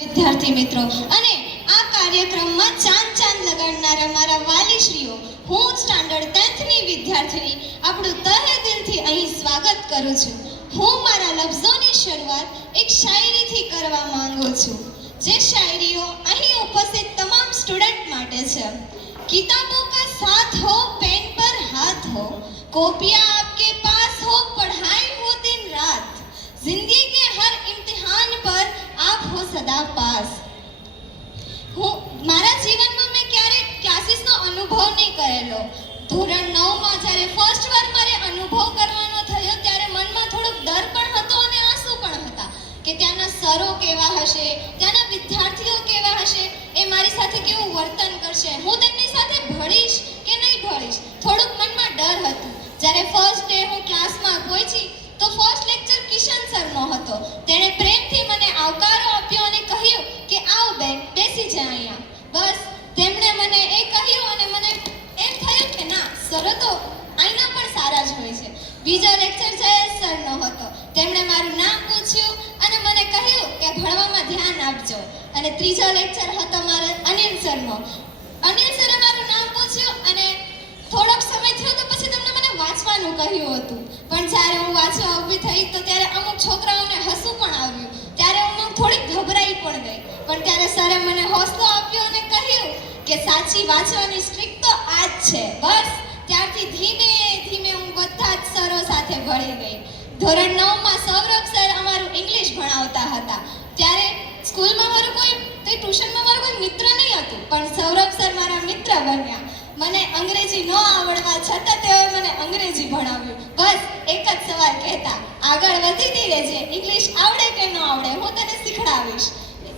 વિદ્યાર્થી મિત્રો અને આ કાર્યક્રમમાં ચાંદ લગાડનારા મારા વાલીશ્રીઓ, હું સ્ટાન્ડર્ડ 10th ની વિદ્યાર્થીની આપણું તહે દિલથી અહીં સ્વાગત કરું છું. હું મારા લફ્ઝોની શરૂઆત એક શાયરીથી કરવા માંગુ છું, જે શાયરીઓ અહીં ઉપસ્થિત તમામ સ્ટુડન્ટ માટે છે. किताबों का साथ हो, पेन पर हाथ हो, कॉपियां आपके पास हो, पढ़ाई हो दिन रात, जिंदगी के हर इम्तिहान पर आप हो सदा पास. હું મારા જીવનમાં મેં ક્યારેય ક્લાસીસનો અનુભવ નહીં કરેલો. ધોરણ 9માં જ્યારે ફર્સ્ટ વાર મારે અનુભવ કરવાનો થયો ત્યારે મનમાં થોડોક ડર પણ હતો અને આંસુ પણ હતા કે ત્યાંના સરો કેવા હશે, ત્યાંના વિદ્યાર્થીઓ કેવા હશે, એ મારી સાથે કેવું વર્તન કરશે, હું તેમની સાથે ભળીશ કે નહીં ભળીશ, થોડુંક મનમાં ડર હતું. જ્યારે ફર્સ્ટ ડે હું ક્લાસમાં પહોંચી તો ફર્સ્ટ લેક્ચર કિશન સરનો હતો. તેણે પ્રેમથી મને આવકારો આપ્યો અને કહ્યું કે આવ બેન, બેસી જા અહીંયા. બસ તેમણે મને એ કહ્યું અને મને એમ થયું કે ના, સરો તો અહીંના પણ સારા જ હોય છે. બીજો લેક્ચર જયેશ સરનો હતો. તેમણે મારું નામ પૂછ્યું અને મને કહ્યું કે ભણવામાં ધ્યાન આપજો. અને ત્રીજો લેક્ચર હતો મારો અનિલ સરનો. અનિલ સરે મારું નામ પૂછ્યું અને થોડોક સમય થયો તો પછી તેમણે મને વાંચવાનું કહ્યું હતું. પણ જ્યારે હું વાંચવા ઊભી થઈ તો ત્યારે અમુક છોકરાઓને હસવું પણ આવ્યું. ત્યારે હું થોડીક ગભરાઈ પણ ગઈ. પણ ત્યારે સરે મને હૌસલો આપ્યો અને કહ્યું કે સાચી વાંચવાની સ્ટ્રીક તો આ જ છે. બસ ત્યારથી ધીમે ધીમે હું બધા જ સરો સાથે ભળી ગઈ. ધોરણ 9માં સૌરભ સર અમારું ઇંગ્લિશ ભણાવતા હતા. ત્યારે સ્કૂલમાં મારું કોઈ ટ્યુશનમાં મારું કોઈ મિત્ર નહીં હતું, પણ સૌરભ સર મારા મિત્ર બન્યા. મને અંગ્રેજી ન આવડવા છતાં તેઓએ મને અંગ્રેજી ભણાવ્યું. બસ એક જ સવાલ કહેતા, આગળ વધતી રહેજે, ઇંગ્લિશ આવડે કે ન આવડે હું તને શીખડાવીશ.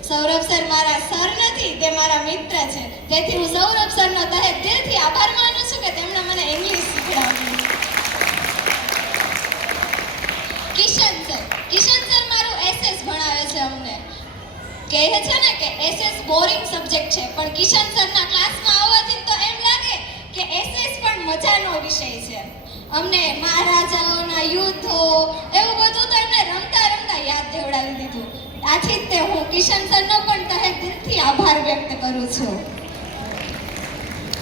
સૌરભ સર મારા સર નથી, તે મારા મિત્ર છે. તેથી હું સૌરભ સરનો તહે દિલથી આભાર માનું છું કે તેમણે મને ઇંગ્લિશ શીખડાવ્યું. કિશન સર મારું એસએસ ભણાવે છે. અમને કહે છે ને કે એસએસ બોરિંગ સબ્જેક્ટ છે, પણ કિશન સરના ક્લાસમાં આવવાથી તો એમ લાગે કે એસએસ પણ મજાનો વિષય છે. અમને મહારાજાઓના યુદ્ધો એવું બધું તો એમને રમતા રમતા યાદ દેવડાવી દીધું. આથી જ તે હું કિશન સરનો પણ તહે દિલથી આભાર વ્યક્ત કરું છું.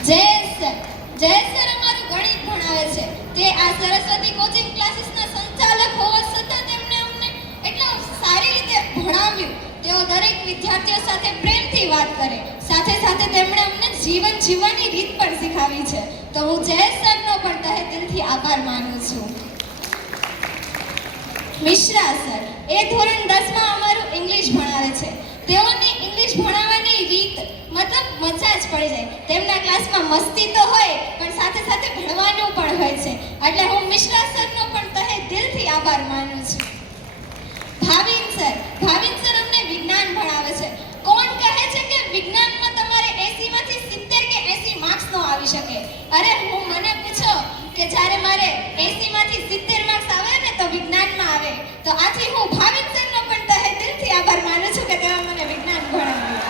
જયેશ સર અમારું ગણિત ભણાવે છે. તે આ સરસ્વતી કોચિંગ ક્લાસીસના સંચાલક હોવા છતાં તેમણે અમને એટલા સારી રીતે ભણાવ્યું. તેઓ દરેક વિદ્યાર્થીઓ સાથે પ્રેમથી વાત કરે, સાથે સાથે તેમણે અમને જીવન જીવવાની રીત પણ શીખવી છે. તો હું જયેશ સરનો પણ તહે દિલથી આભાર માનું છું. મિશ્રા સર એ ધોરણ 10માં અમારું ઇંગ્લિશ ભણાવે છે. તેઓની ઇંગ્લિશ ભણાવવાની રીત મતલબ મજા જ પડી જાય. તેમના ક્લાસમાં મસ્તી તો હોય પણ સાથે સાથે ભણવાનું પણ હોય છે. એટલે હું મિશ્રા સરનો પણ તહે દિલથી આભાર માનું છું. ભાવિન સર અમને વિજ્ઞાન ભણાવે છે. કોણ કહે છે કે વિજ્ઞાનમાં તમારે 80 માંથી 70 કે 80 માર્ક્સ નો આવી શકે? અરે મને પૂછો કે જ્યારે મારે 80 માંથી 70 માર્ક્સ આવે ને તો વિજ્ઞાનમાં આવે. તો આથી હું ભાવિન સરનો પણ તહે દિલથી આભાર માનું છું કે તેઓ મને વિજ્ઞાન ભણાવ્યું.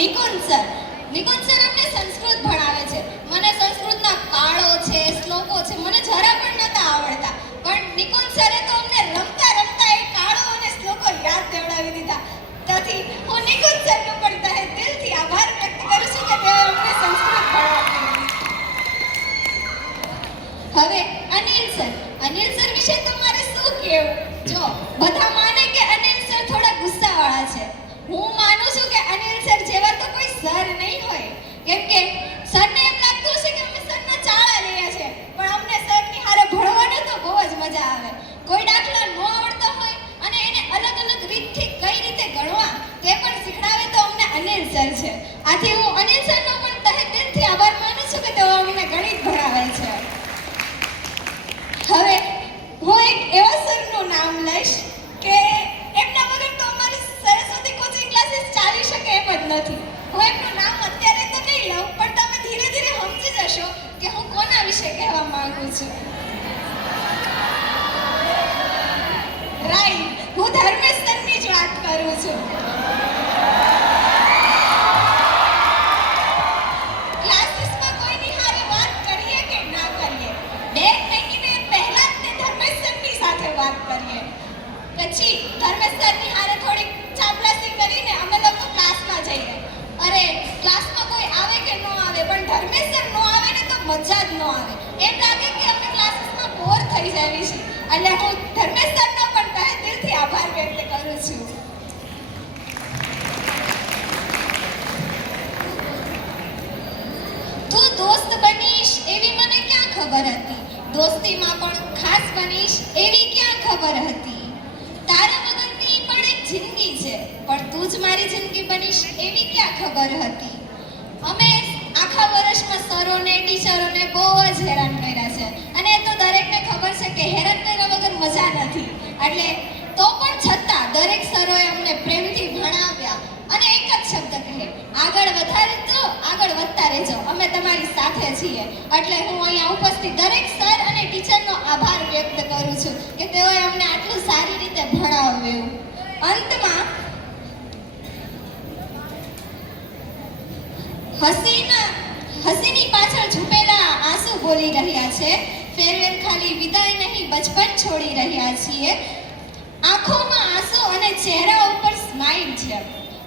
નિકુંજ સર અમને સંસ્કૃત ભણાવે છે. મને સંસ્કૃતના કાળો છે, શ્લોકો છે, મને જરા પણ નહોતા આવડતા. પણ નિકુંજ સરે તો અમને રમતા રમતા એ કાળો અને શ્લોકો યાદ દેવડાવી દીધા. તેથી હું નિકુંજ સરનો પણ તહે દિલથી આભાર વ્યક્ત કરું છું કે તેઓ અમને સંસ્કૃત ભણાવ્યું. હવે અનિલ સર વિશે તો મારે શું કહેવું? જો બધા માને કે અનિલ સર થોડા ગુસ્સાવાળા છે. હું માનું છું કે અનિલ સર જેવા તો કોઈ સર નહીં હોય. કેમ કે સરને એમ લાગતું હશે કે અમે સરના ચાળા રહ્યા છે, પણ અમને સરની હારે ભણવાનું તો બહુ જ મજા આવે. કોઈ દાખલા ન આવડતો હોય અને એને અલગ અલગ રીતથી કઈ રીતે ગણવા તે પણ શીખડાવે તો અમને અનિલ સર છે. આથી હું અનિલ સરનો પણ તહે દિલથી આભાર માનું છું કે તેઓ અમને ગણિત ભણાવે છે. હવે હું એક એવા સરનું નામ લઈશ કે એમના વગર તો અમારી સરસ્વતી કોચિંગ ક્લાસીસ ચાલી શકે એમ જ નથી. હું એમનું નામ અત્યારે તો નહીં લઉં, પણ તમે ધીરે ધીરે સમજી જશો કે હું કોના વિશે કહેવા માંગુ છું. રાઈટ, હું ધર્મેશ સરની જ વાત કરું છું. ક્લાસીસમાં કોઈની હારે વાત કરીએ કે ના કરીએ, 2 મહિને પહેલા જ તે ધર્મેશ સરની સાથે વાત કરીએ. પછી ધર્મેશ સરની હારે થોડીક ચાપલાસી કરીને અમે લોકો ક્લાસમાં જઈએ. અરે ક્લાસમાં કોઈ આવે કે ન આવે પણ ધર્મેશ સર ન આવે ને તો મજા જ ન આવે. એમ લાગે કે અમે ક્લાસીસમાં બોર થઈ જાવી છીએ. એટલે હું ધર્મેશ સરનો પણ તહે દિલથી આભાર વ્યક્ત કરું છું. તું દોસ્ત બનીશ એવી મને ક્યાં ખબર હતી? દોસ્તીમાં પણ ખાસ બનીશ એવી ક્યાં ખબર હતી? તારા વગરની પણ એક જિંદગી છે પણ તું જ મારી જિંદગી બનીશ એવી ક્યાં ખબર હતી? અમે આખા વર્ષમાં સરોને ટીચરોને બહુ જ હેરાન કર્યા છે અને એ તો દરેકને ખબર છે કે હેરાન કર્યા વગર મજા નથી. એટલે તો પણ છતાં દરેક સરોએ અમને પ્રેમથી ભણાવ્યા અને એક જ શબ્દ કહે, આગળ વધારજો, આગળ વધતા રહેજો, અમે તમારી સાથે છીએ. એટલે હું અહીંયા ઉપસ્થિત દરેક સર અને ટીચરનો આભાર વ્યક્ત કરું છું કે તેઓએ અમને આટલું સારી રીતે ભણાવ્યું. અંતમાં હસીની પાછળ છુપેલા આંસુ બોલી રહ્યા છે. ફેરવેલ ખાલી વિદાય નહીં બચપન છોડી રહ્યા છીએ. આંખોમાં આંસુ અને ચહેરા ઉપર સ્માઈલ છે.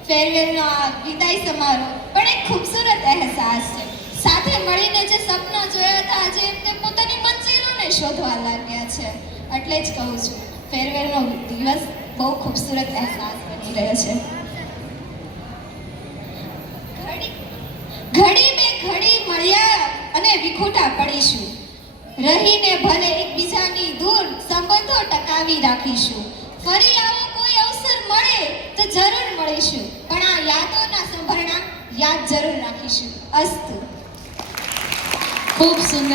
ફેરવેલનો આ વિદાય સમારોહ પણ એક ખૂબસૂરત અહેસાસ છે. સાથે મળીને જે સપના જોયા હતા આજે એમને પોતાની મંજિલોને શોધવા લાગ્યા છે. એટલે જ કહું છું ફેરવેલનો દિવસ બહુ ખૂબસૂરત અહેસાસ બની રહ્યો છે. ઘડી બે ઘડી મળ્યા અને વિખૂટા પડીશું. રહીને ભલે એકબીજાની દૂર સંબંધો ટકાવી રાખીશું. ફરી આવો કોઈ અવસર મળે તો જરૂર મળીશું પણ આ યાદોના સંભરણા યાદ જરૂર રાખીશું. અસ્તુ. ખૂબ સુંદર.